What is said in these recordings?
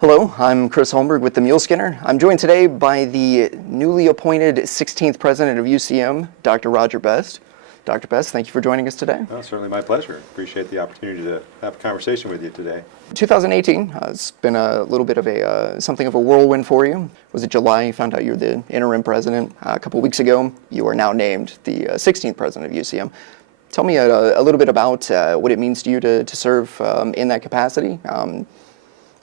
Hello, I'm Chris Holmberg with the Muleskinner. I'm joined today by the newly appointed 16th president of UCM, Dr. Roger Best. Dr. Best, thank you for joining us today. Well, certainly my pleasure. Appreciate the opportunity to have a conversation with you today. 2018 has been a little bit of something of a whirlwind for you. Was it July you found out you were the interim president? A couple weeks ago, you are now named the 16th president of UCM. Tell me a little bit about what it means to you to serve in that capacity.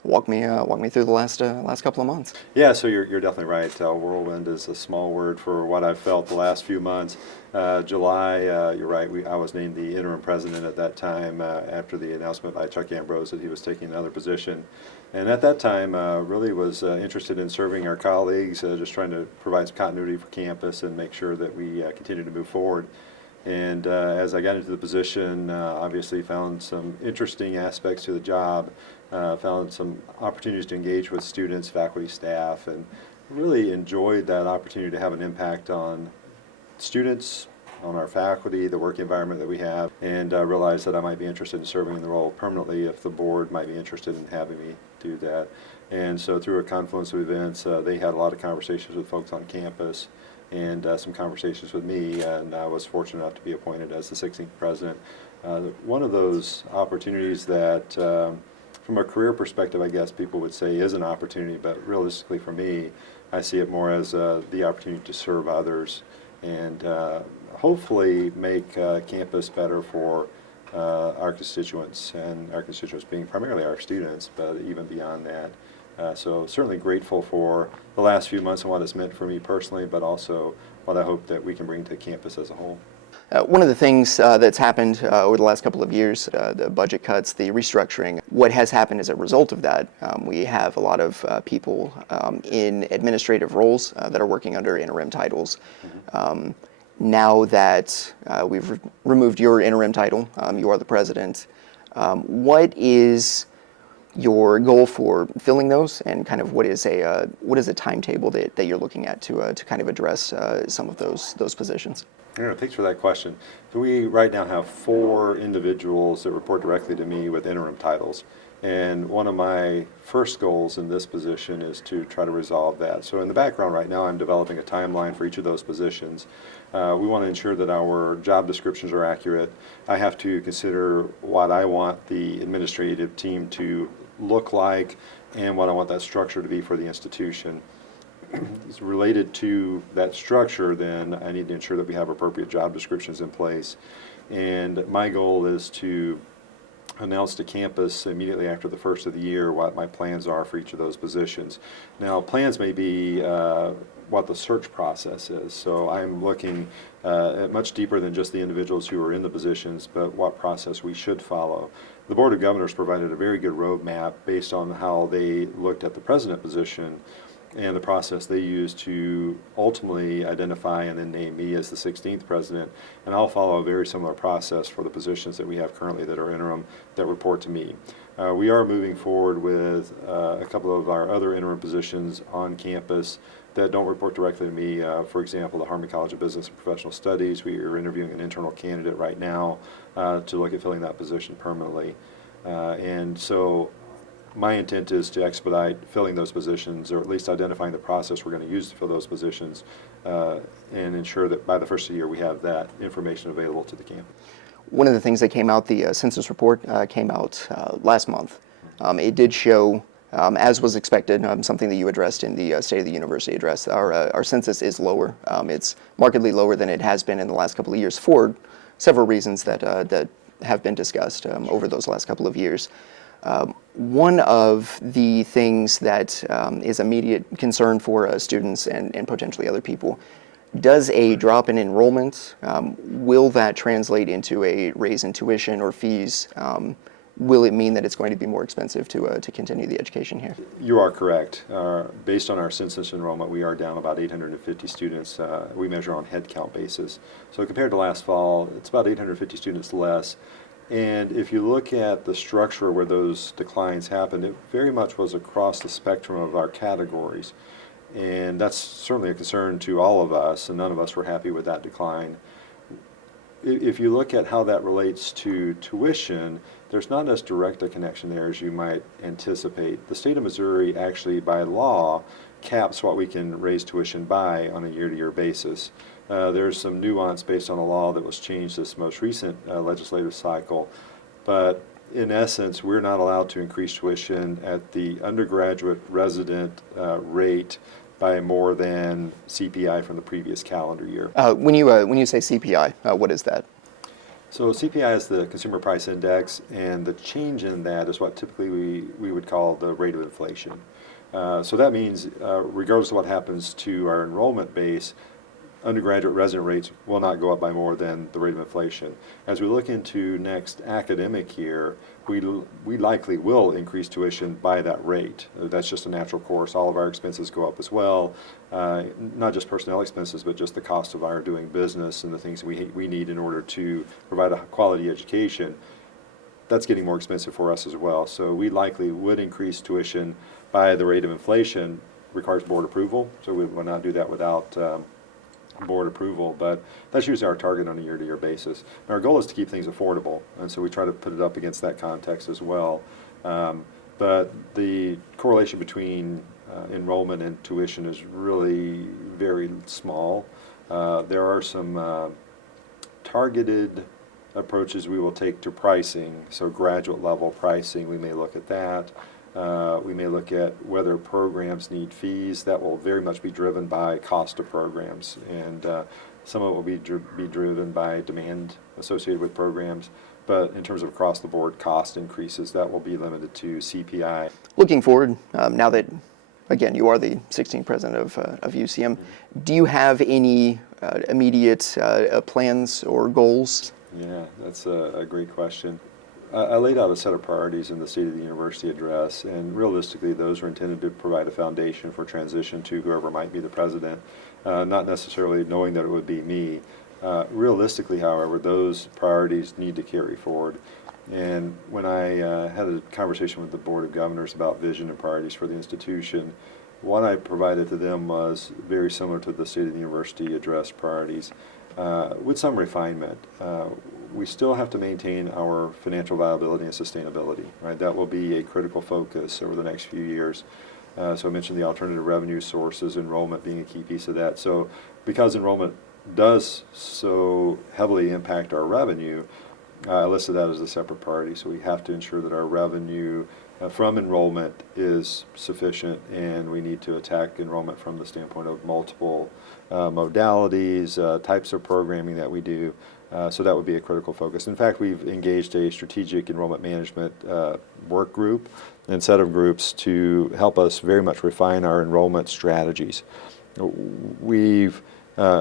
Walk me through the last couple of months. Yeah, so you're definitely right. Whirlwind is a small word for what I've felt the last few months. July, you're right. I was named the interim president at that time after the announcement by Chuck Ambrose that he was taking another position. And at that time, really was interested in serving our colleagues, just trying to provide some continuity for campus and make sure that we continue to move forward. And as I got into the position, obviously found some interesting aspects to the job, found some opportunities to engage with students, faculty, staff, and really enjoyed that opportunity to have an impact on students, on our faculty, the work environment that we have, and realized that I might be interested in serving in the role permanently if the board might be interested in having me do that. And so through a confluence of events, they had a lot of conversations with folks on campus and some conversations with me, and I was fortunate enough to be appointed as the 16th president. One of those opportunities that, from a career perspective, I guess people would say is an opportunity, but realistically for me, I see it more as the opportunity to serve others and hopefully make campus better for our constituents, and our constituents being primarily our students, but even beyond that. So certainly grateful for the last few months and what it's meant for me personally, but also what I hope that we can bring to campus as a whole. One of the things that's happened over the last couple of years, the budget cuts, the restructuring, what has happened as a result of that, we have a lot of people in administrative roles that are working under interim titles. Mm-hmm. Now that we've removed your interim title, you are the president, what is your goal for filling those, and kind of what is a timetable that you're looking at to kind of address some of those positions? Yeah, thanks for that question. So we right now have 4 individuals that report directly to me with interim titles. And one of my first goals in this position is to try to resolve that. So in the background right now, I'm developing a timeline for each of those positions. We want to ensure that our job descriptions are accurate. I have to consider what I want the administrative team to look like and what I want that structure to be for the institution. It's related to that structure, then I need to ensure that we have appropriate job descriptions in place. And my goal is to announce to campus immediately after the first of the year what my plans are for each of those positions. Now, plans may be what the search process is. So I'm looking at much deeper than just the individuals who are in the positions, but what process we should follow. The Board of Governors provided a very good roadmap based on how they looked at the president position and the process they used to ultimately identify and then name me as the 16th president. And I'll follow a very similar process for the positions that we have currently that are interim that report to me. We are moving forward with a couple of our other interim positions on campus that don't report directly to me. For example, the Harmon College of Business and Professional Studies, we are interviewing an internal candidate right now to look at filling that position permanently. And so my intent is to expedite filling those positions, or at least identifying the process we're going to use to fill those positions, and ensure that by the first of the year we have that information available to the campus. One of the things that came out, the census report came out last month. It did show, as was expected, something that you addressed in the State of the University address. Our census is lower. It's markedly lower than it has been in the last couple of years for several reasons that have been discussed over those last couple of years. One of the things that is immediate concern for students and potentially other people, does a drop in enrollment, will that translate into a raise in tuition or fees? Will it mean that it's going to be more expensive to continue the education here? You are correct. Based on our census enrollment, we are down about 850 students. We measure on head count basis. So compared to last fall, it's about 850 students less. And if you look at the structure where those declines happened, it very much was across the spectrum of our categories. And that's certainly a concern to all of us, and none of us were happy with that decline. if you look at how that relates to tuition, there's not as direct a connection there as you might anticipate. The state of Missouri actually, by law, caps what we can raise tuition by on a year-to-year basis. There's some nuance based on a law that was changed this most recent legislative cycle, but in essence, we're not allowed to increase tuition at the undergraduate resident rate by more than CPI from the previous calendar year. When you say CPI, what is that? So CPI is the Consumer Price Index, and the change in that is what typically we would call the rate of inflation. So that means regardless of what happens to our enrollment base, undergraduate resident rates will not go up by more than the rate of inflation. As we look into next academic year, we likely will increase tuition by that rate. That's just a natural course. All of our expenses go up as well, not just personnel expenses, but just the cost of our doing business and the things we need in order to provide a quality education. That's getting more expensive for us as well. So we likely would increase tuition by the rate of inflation. Requires board approval, so we will not do that without board approval, but that's usually our target on a year-to-year basis. And our goal is to keep things affordable, and so we try to put it up against that context as well. But the correlation between enrollment and tuition is really very small. There are some targeted approaches we will take to pricing, so graduate level pricing, we may look at that. We may look at whether programs need fees. That will very much be driven by cost of programs, and some of it will be driven by demand associated with programs. But in terms of across the board cost increases, that will be limited to CPI. Looking forward, now that, again, you are the 16th president of UCM, do you have any immediate plans or goals? Yeah, that's a great question. I laid out a set of priorities in the State of the University address, and realistically those are intended to provide a foundation for transition to whoever might be the president, not necessarily knowing that it would be me. Realistically, however, those priorities need to carry forward. And when I had a conversation with the Board of Governors about vision and priorities for the institution, what I provided to them was very similar to the State of the University address priorities, with some refinement. We still have to maintain our financial viability and sustainability, right? That will be a critical focus over the next few years. So I mentioned the alternative revenue sources, enrollment being a key piece of that. So because enrollment does so heavily impact our revenue, I listed that as a separate priority. So we have to ensure that our revenue from enrollment is sufficient, and we need to attack enrollment from the standpoint of multiple modalities, types of programming that we do. So that would be a critical focus. In fact, we've engaged a strategic enrollment management work group and set of groups to help us very much refine our enrollment strategies. We've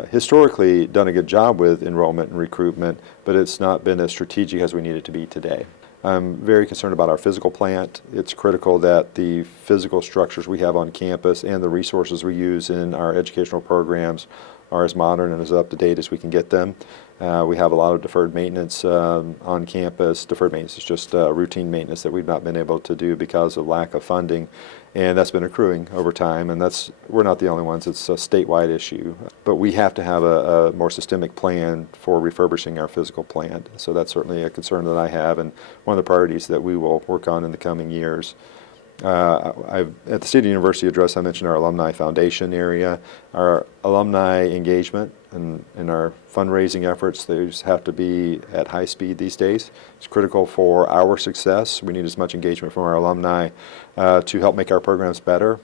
historically done a good job with enrollment and recruitment, but it's not been as strategic as we need it to be today. I'm very concerned about our physical plant. It's critical that the physical structures we have on campus and the resources we use in our educational programs are as modern and as up-to-date as we can get them. We have a lot of deferred maintenance on campus. Deferred maintenance is just routine maintenance that we've not been able to do because of lack of funding, and that's been accruing over time, and we're not the only ones. It's a statewide issue. But we have to have a more systemic plan for refurbishing our physical plant. So that's certainly a concern that I have, and one of the priorities that we will work on in the coming years. At the State of the University address, I mentioned our alumni foundation area. Our alumni engagement and our fundraising efforts, those have to be at high speed these days. It's critical for our success. We need as much engagement from our alumni to help make our programs better,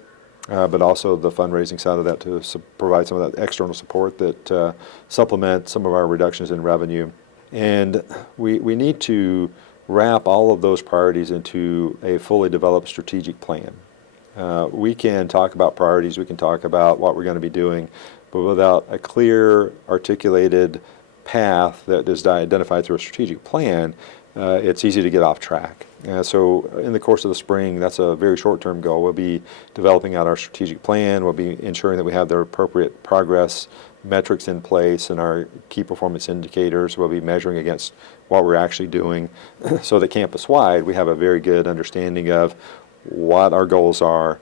but also the fundraising side of that to provide some of that external support that supplement some of our reductions in revenue. And we need to wrap all of those priorities into a fully developed strategic plan. We can talk about priorities, we can talk about what we're going to be doing, but without a clear, articulated path that is identified through a strategic plan, it's easy to get off track. So in the course of the spring, that's a very short-term goal. We'll be developing out our strategic plan, we'll be ensuring that we have the appropriate progress metrics in place and our key performance indicators. We'll be measuring against what we're actually doing so that campus-wide we have a very good understanding of what our goals are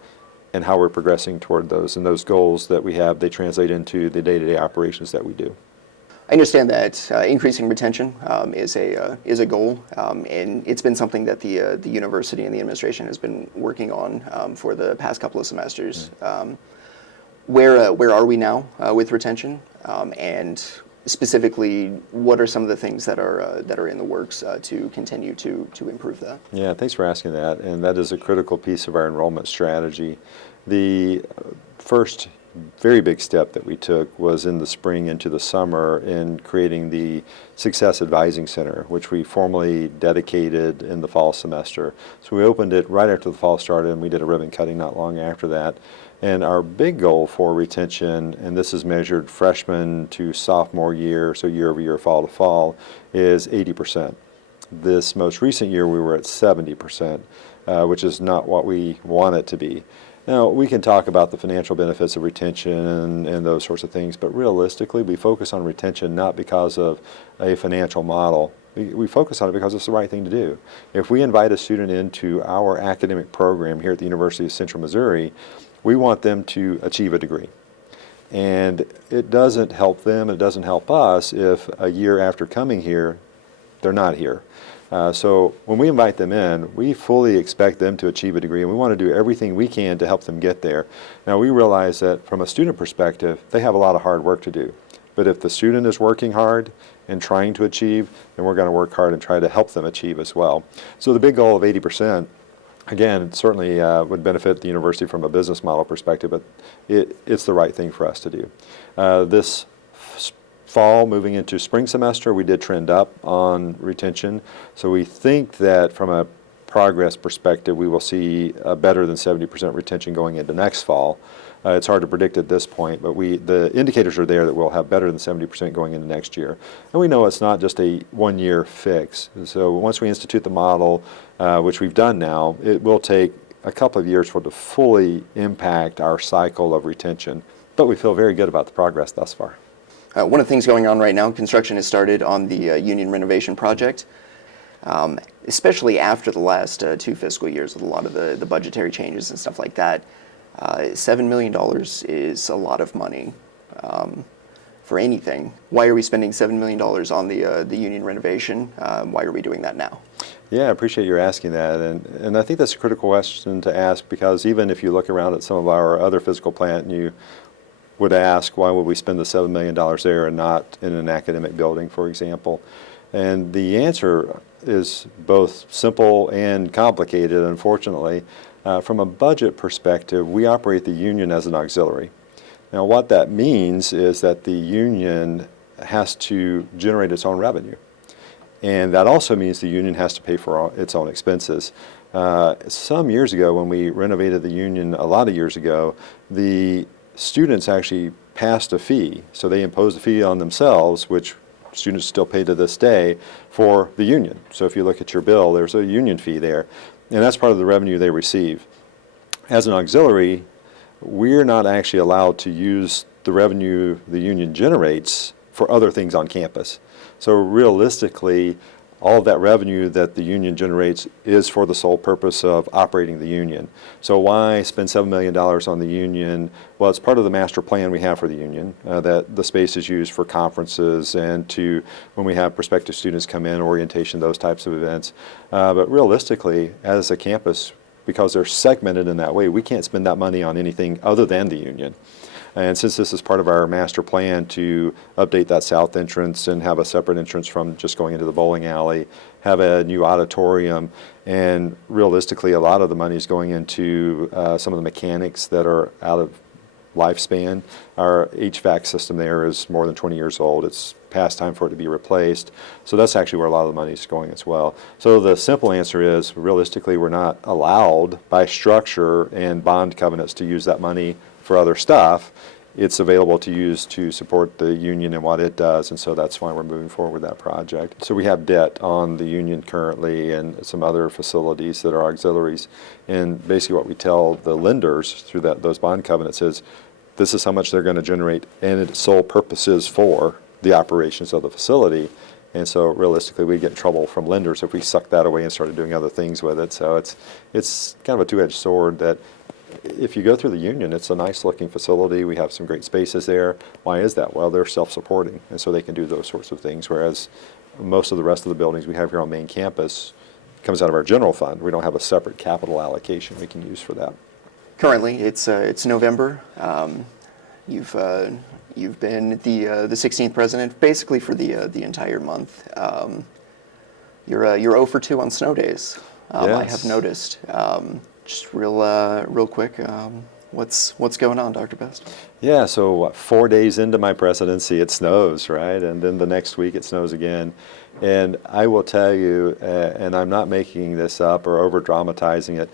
and how we're progressing toward those. And those goals that we have, they translate into the day-to-day operations that we do. I understand that increasing retention is a goal, and it's been something that the university and the administration has been working on for the past couple of semesters. Where are we now with retention, and specifically, what are some of the things that are in the works to continue to improve that? Yeah, thanks for asking that, and that is a critical piece of our enrollment strategy. The first very big step that we took was in the spring into the summer in creating the Success Advising Center, which we formally dedicated in the fall semester. So we opened it right after the fall started, and we did a ribbon cutting not long after that. And our big goal for retention, and this is measured freshman to sophomore year, so year over year, fall to fall, is 80%. This most recent year we were at 70%, which is not what we want it to be. Now, we can talk about the financial benefits of retention and those sorts of things, but realistically, we focus on retention not because of a financial model. We focus on it because it's the right thing to do. If we invite a student into our academic program here at the University of Central Missouri, we want them to achieve a degree. And it doesn't help them, it doesn't help us if a year after coming here, they're not here. So when we invite them in, we fully expect them to achieve a degree, and we want to do everything we can to help them get there. Now, we realize that from a student perspective, they have a lot of hard work to do. But if the student is working hard and trying to achieve, then we're going to work hard and try to help them achieve as well. So the big goal of 80%, again, it certainly would benefit the university from a business model perspective, but it's the right thing for us to do. This fall, moving into spring semester, we did trend up on retention. So we think that from a progress perspective, we will see better than 70% retention going into next fall. It's hard to predict at this point, but the indicators are there that we'll have better than 70% going into next year. And we know it's not just a one-year fix. So once we institute the model, which we've done now, it will take a couple of years for it to fully impact our cycle of retention. But we feel very good about the progress thus far. One of the things going on right now, construction has started on the union renovation project. Especially after the last 2 fiscal years with a lot of the budgetary changes and stuff like that. $7 million is a lot of money for anything. Why are we spending $7 million on the union renovation? Why are we doing that now? Yeah, I appreciate your asking that, and I think that's a critical question to ask, because even if you look around at some of our other physical plant and you would ask, why would we spend the $7 million there and not in an academic building, for example? And the answer is both simple and complicated, unfortunately. From a budget perspective, we operate the union as an auxiliary. Now, what that means is that the union has to generate its own revenue. And that also means the union has to pay for its own expenses. Some years ago, when we renovated the union, a lot of years ago, the students actually passed a fee. So they imposed a fee on themselves, which students still pay to this day, for the union. So if you look at your bill, there's a union fee there. And that's part of the revenue they receive. As an auxiliary, we're not actually allowed to use the revenue the union generates for other things on campus. So realistically, all of that revenue that the union generates is for the sole purpose of operating the union. So why spend $7 million on the union? Well, it's part of the master plan we have for the union, that the space is used for conferences and to, when we have prospective students come in, orientation, those types of events. But realistically, as a campus, because they're segmented in that way, we can't spend that money on anything other than the union. And since this is part of our master plan to update that south entrance and have a separate entrance from just going into the bowling alley, have a new auditorium, and realistically a lot of the money is going into some of the mechanics that are out of lifespan. Our HVAC system there is more than 20 years old. It's past time for it to be replaced. So that's actually where a lot of the money is going as well. So the simple answer is, realistically, we're not allowed by structure and bond covenants to use that money for other stuff. It's available to use to support the union and what it does, and so that's why we're moving forward with that project. So we have debt on the union currently and some other facilities that are auxiliaries, and basically what we tell the lenders through those bond covenants is this is how much they're going to generate, and its sole purpose is for the operations of the facility. And so realistically, we'd get in trouble from lenders if we sucked that away and started doing other things with it. So it's kind of a two-edged sword that if you go through the union, it's a nice looking facility. We have some great spaces there. Why is that? Well, they're self-supporting, and so they can do those sorts of things, whereas most of the rest of the buildings we have here on main campus comes out of our general fund. We don't have a separate capital allocation we can use for that. Currently, it's November. You've been the 16th president basically for the entire month. You're 0 for 2 on snow days. I Yes. have noticed. Just real quick, what's going on, Dr. Best? Yeah, so 4 days into my presidency, it snows, right? And then the next week it snows again. And I will tell you, and I'm not making this up or over dramatizing it,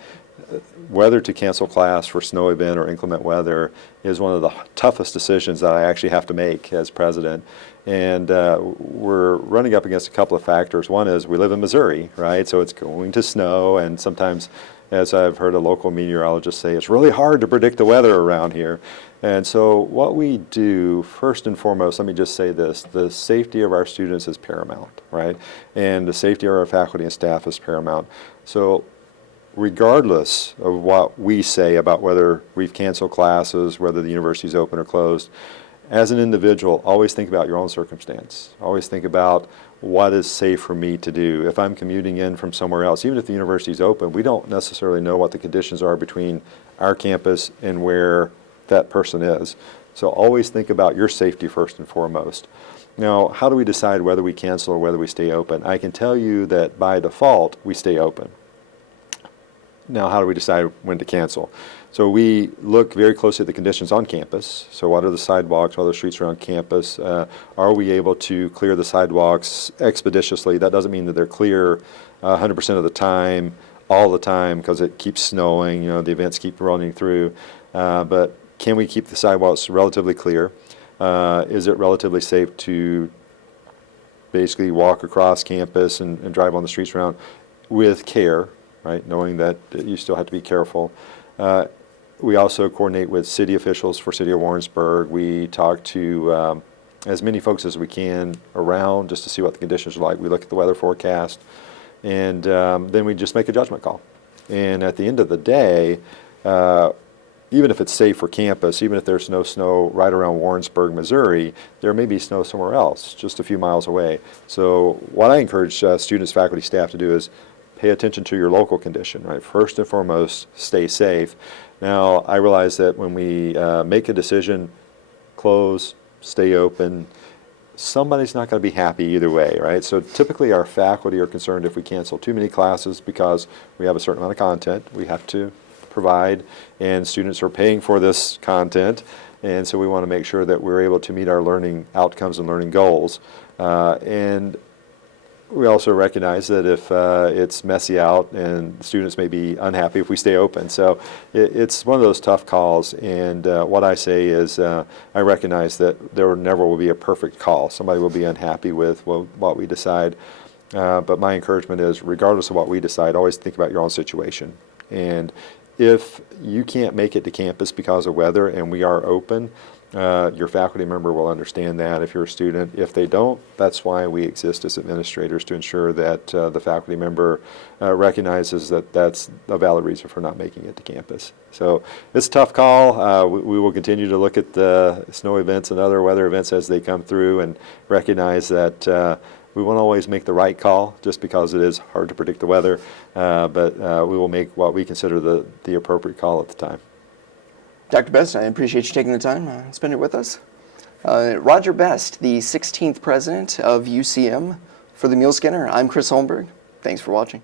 whether to cancel class for snow event or inclement weather is one of the toughest decisions that I actually have to make as president. And we're running up against a couple of factors. One is we live in Missouri, right? So it's going to snow, and sometimes, as I've heard a local meteorologist say, it's really hard to predict the weather around here. And so what we do, first and foremost, let me just say this, the safety of our students is paramount, right? And the safety of our faculty and staff is paramount. So regardless of what we say about whether we've canceled classes, whether the university's open or closed, as an individual, always think about your own circumstance. Always think about what is safe for me to do. If I'm commuting in from somewhere else, even if the university's open, we don't necessarily know what the conditions are between our campus and where that person is. So always think about your safety first and foremost. Now, how do we decide whether we cancel or whether we stay open? I can tell you that by default, we stay open. Now, how do we decide when to cancel? So we look very closely at the conditions on campus. So what are the sidewalks, what are the streets around campus? Are we able to clear the sidewalks expeditiously? That doesn't mean that they're clear 100% of the time, all the time, because it keeps snowing, you know, the events keep running through. But can we keep the sidewalks relatively clear? Is it relatively safe to basically walk across campus and drive on the streets around with care, right? Knowing that you still have to be careful. We also coordinate with city officials for City of Warrensburg. We talk to as many folks as we can around just to see what the conditions are like. We look at the weather forecast, and then we just make a judgment call. And at the end of the day, even if it's safe for campus, even if there's no snow right around Warrensburg, Missouri, there may be snow somewhere else, just a few miles away. So what I encourage students, faculty, staff to do is pay attention to your local condition, right? First and foremost, stay safe. Now, I realize that when we make a decision, close, stay open, somebody's not going to be happy either way, right? So typically our faculty are concerned if we cancel too many classes because we have a certain amount of content we have to provide, and students are paying for this content, and so we want to make sure that we're able to meet our learning outcomes and learning goals. And we also recognize that if it's messy out and students may be unhappy if we stay open. So it's one of those tough calls, and what I say is I recognize that there never will be a perfect call. Somebody will be unhappy with what we decide, but my encouragement is regardless of what we decide, always think about your own situation. And if you can't make it to campus because of weather and we are open, your faculty member will understand that if you're a student. If they don't, that's why we exist as administrators, to ensure that the faculty member recognizes that that's a valid reason for not making it to campus. So it's a tough call. We will continue to look at the snow events and other weather events as they come through and recognize that we won't always make the right call just because it is hard to predict the weather, but we will make what we consider the appropriate call at the time. Dr. Best, I appreciate you taking the time to spend it with us. Roger Best, the 16th president of UCM. For the Muleskinner, I'm Chris Holmberg. Thanks for watching.